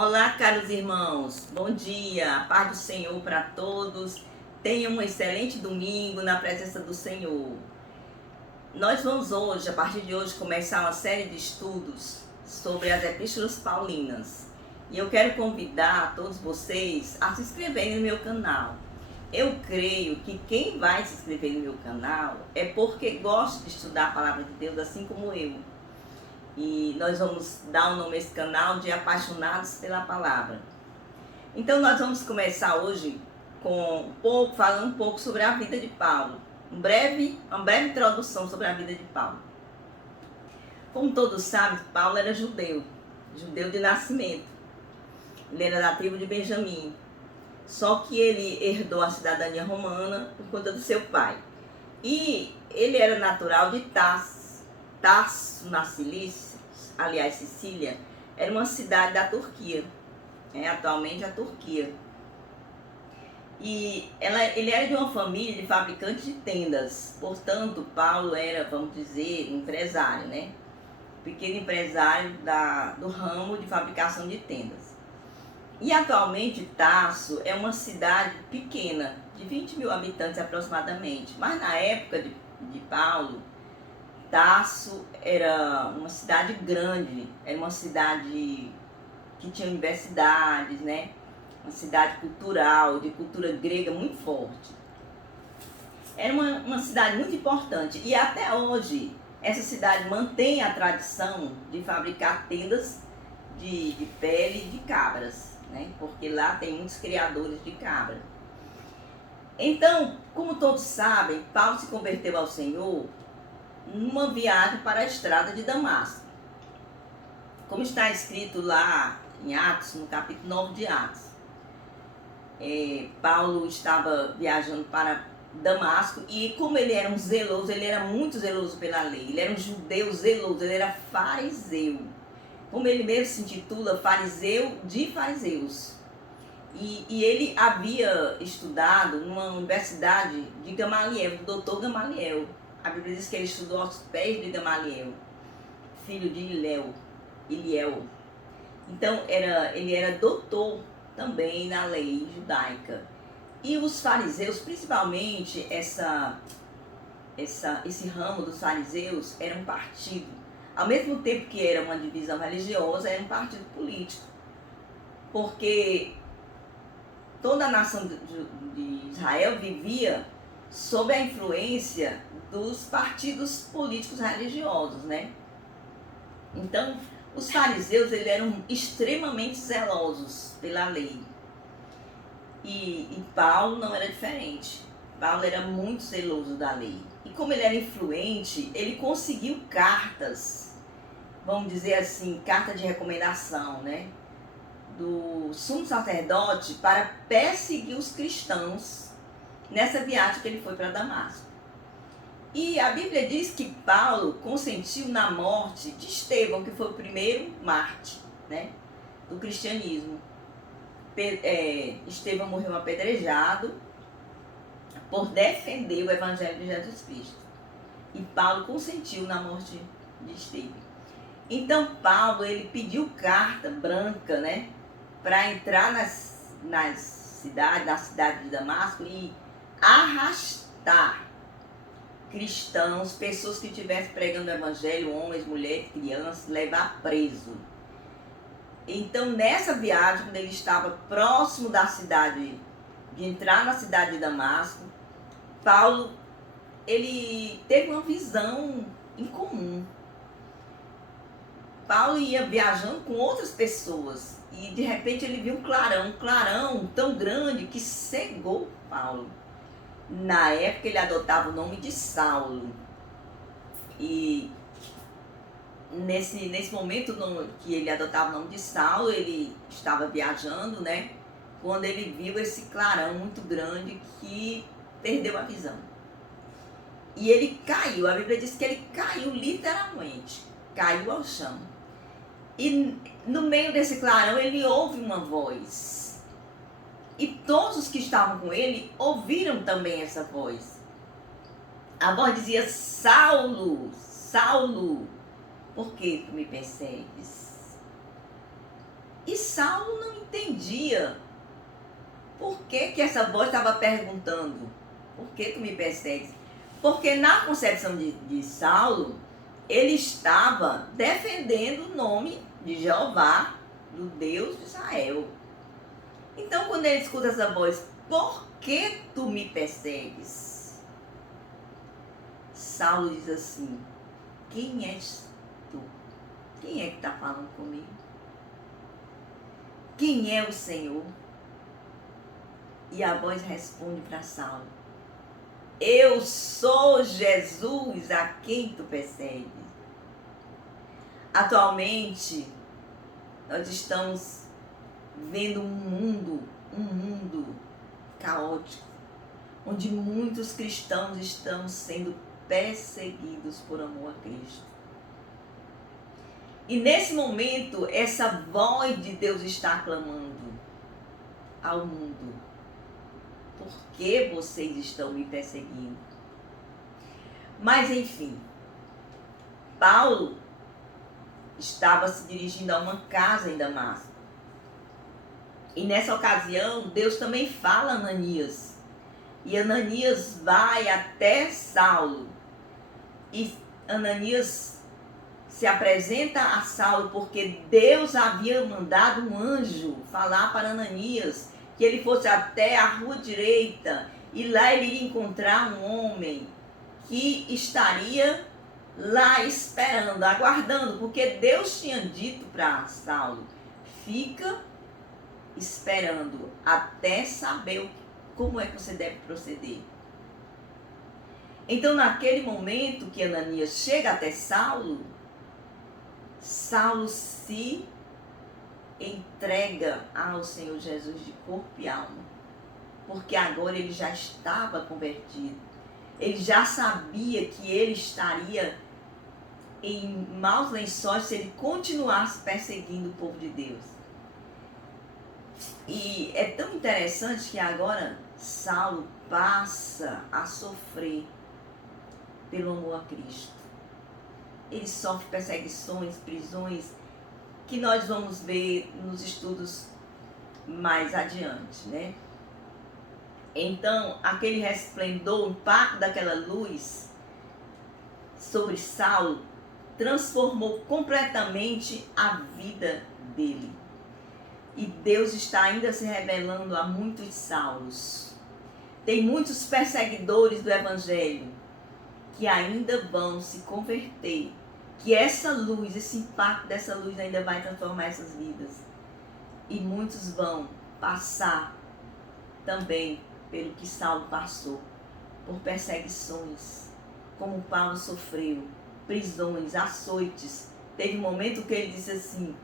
Olá, caros irmãos, bom dia, paz do Senhor para todos. Tenham um excelente domingo na presença do Senhor. Nós vamos hoje, a partir de hoje, começar uma série de estudos sobre as epístolas paulinas. E eu quero convidar todos vocês a se inscreverem no meu canal. Eu creio que quem vai se inscrever no meu canal é porque gosta de estudar a palavra de Deus, assim como eu. E nós vamos dar o nome a esse canal de Apaixonados pela Palavra. Então nós vamos começar hoje falando um pouco sobre a vida de Paulo. Uma breve introdução sobre a vida de Paulo. Como todos sabem, Paulo era judeu de nascimento. Ele era da tribo de Benjamim. Só que ele herdou a cidadania romana por conta do seu pai. E ele era natural de Tarso, na Cilícia, aliás, Sicília, era uma cidade da Turquia, atualmente a Turquia. E ele era de uma família de fabricantes de tendas, portanto, Paulo era, vamos dizer, empresário, né? Pequeno empresário do ramo de fabricação de tendas. E atualmente Tarso é uma cidade pequena, de 20 mil habitantes aproximadamente, mas na época de Paulo, Tarso era uma cidade grande, era uma cidade que tinha universidades, né? Uma cidade cultural, de cultura grega muito forte. Era uma cidade muito importante e até hoje essa cidade mantém a tradição de fabricar tendas de pele de cabras, né? Porque lá tem muitos criadores de cabra. Então, como todos sabem, Paulo se converteu ao Senhor numa viagem para a estrada de Damasco. Como está escrito lá em Atos, no capítulo 9 de Atos. Paulo estava viajando para Damasco e como ele era ele era muito zeloso pela lei, ele era um judeu zeloso, ele era fariseu. Como ele mesmo se intitula, fariseu de fariseus. E ele havia estudado numa universidade de Gamaliel, do doutor Gamaliel. A Bíblia diz que ele estudou aos pés de Gamaliel, filho de Iliel. Então, ele era doutor também na lei judaica. E os fariseus, principalmente esse ramo dos fariseus, era um partido. Ao mesmo tempo que era uma divisão religiosa, era um partido político. Porque toda a nação de Israel vivia sob a influência dos partidos políticos religiosos, né? Então, os fariseus eles eram extremamente zelosos pela lei. E Paulo não era diferente. Paulo era muito zeloso da lei. E como ele era influente, ele conseguiu cartas, vamos dizer assim, carta de recomendação, né? Do sumo sacerdote para perseguir os cristãos nessa viagem que ele foi para Damasco. E a Bíblia diz que Paulo consentiu na morte de Estevão, que foi o primeiro mártir, né, do cristianismo. Estevão morreu apedrejado por defender o evangelho de Jesus Cristo. E Paulo consentiu na morte de Estevão. Então Paulo ele pediu carta branca, né, para entrar na cidade de Damasco e arrastar cristãos, pessoas que estivessem pregando o evangelho, homens, mulheres, crianças, levar preso. Então, nessa viagem, quando ele estava próximo da cidade, de entrar na cidade de Damasco, Paulo, ele teve uma visão incomum. Paulo ia viajando com outras pessoas e, de repente, ele viu um clarão tão grande que cegou Paulo. Na época ele adotava o nome de Saulo. E nesse momento que ele adotava o nome de Saulo, ele estava viajando, né? Quando ele viu esse clarão muito grande que perdeu a visão. E ele caiu, a Bíblia diz que ele caiu literalmente, caiu ao chão. E no meio desse clarão ele ouve uma voz. E todos os que estavam com ele ouviram também essa voz. A voz dizia: Saulo, Saulo, por que tu me persegues? E Saulo não entendia por que essa voz estava perguntando: por que tu me persegues? Porque na concepção de Saulo, ele estava defendendo o nome de Jeová, do Deus de Israel. Então, quando ele escuta essa voz: por que tu me persegues? Saulo diz assim: quem és tu? Quem é que está falando comigo? Quem é o Senhor? E a voz responde para Saulo: eu sou Jesus a quem tu persegues. Atualmente, nós estamos vendo um mundo caótico, onde muitos cristãos estão sendo perseguidos por amor a Cristo. E nesse momento, essa voz de Deus está clamando ao mundo: por que vocês estão me perseguindo? Mas enfim, Paulo estava se dirigindo a uma casa em Damasco. E nessa ocasião, Deus também fala a Ananias. E Ananias vai até Saulo. E Ananias se apresenta a Saulo porque Deus havia mandado um anjo falar para Ananias que ele fosse até a rua direita e lá ele iria encontrar um homem que estaria lá esperando, aguardando, porque Deus tinha dito para Saulo: fica esperando até saber como é que você deve proceder. Então, naquele momento que Ananias chega até Saulo, Saulo se entrega ao Senhor Jesus de corpo e alma, porque agora ele já estava convertido. Ele já sabia que ele estaria em maus lençóis se ele continuasse perseguindo o povo de Deus. E é tão interessante que agora Saulo passa a sofrer pelo amor a Cristo. Ele sofre perseguições, prisões, que nós vamos ver nos estudos mais adiante, né? Então, aquele resplendor, o impacto daquela luz sobre Saulo transformou completamente a vida dele. E Deus está ainda se revelando a muitos Saulos. Tem muitos perseguidores do Evangelho que ainda vão se converter. Que essa luz, esse impacto dessa luz ainda vai transformar essas vidas. E muitos vão passar também pelo que Saulo passou. Por perseguições, como Paulo sofreu, prisões, açoites. Teve um momento que ele disse assim,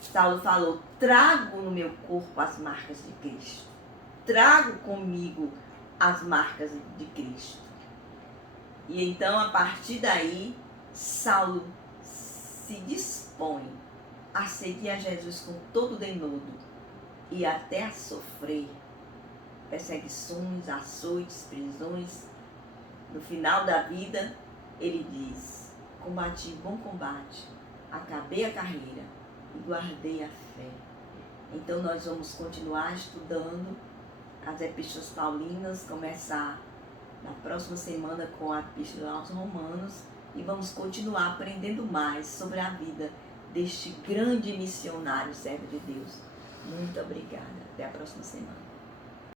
Saulo falou: trago no meu corpo as marcas de Cristo. Trago comigo as marcas de Cristo. E então, a partir daí, Saulo se dispõe a seguir a Jesus com todo o denodo e até a sofrer perseguições, açoites, prisões. No final da vida, ele diz: combati bom combate, acabei a carreira e guardei a fé. Então nós vamos continuar estudando as epístolas paulinas, começar na próxima semana com a epístola aos Romanos e vamos continuar aprendendo mais sobre a vida deste grande missionário, servo de Deus. Muito obrigada. Até a próxima semana.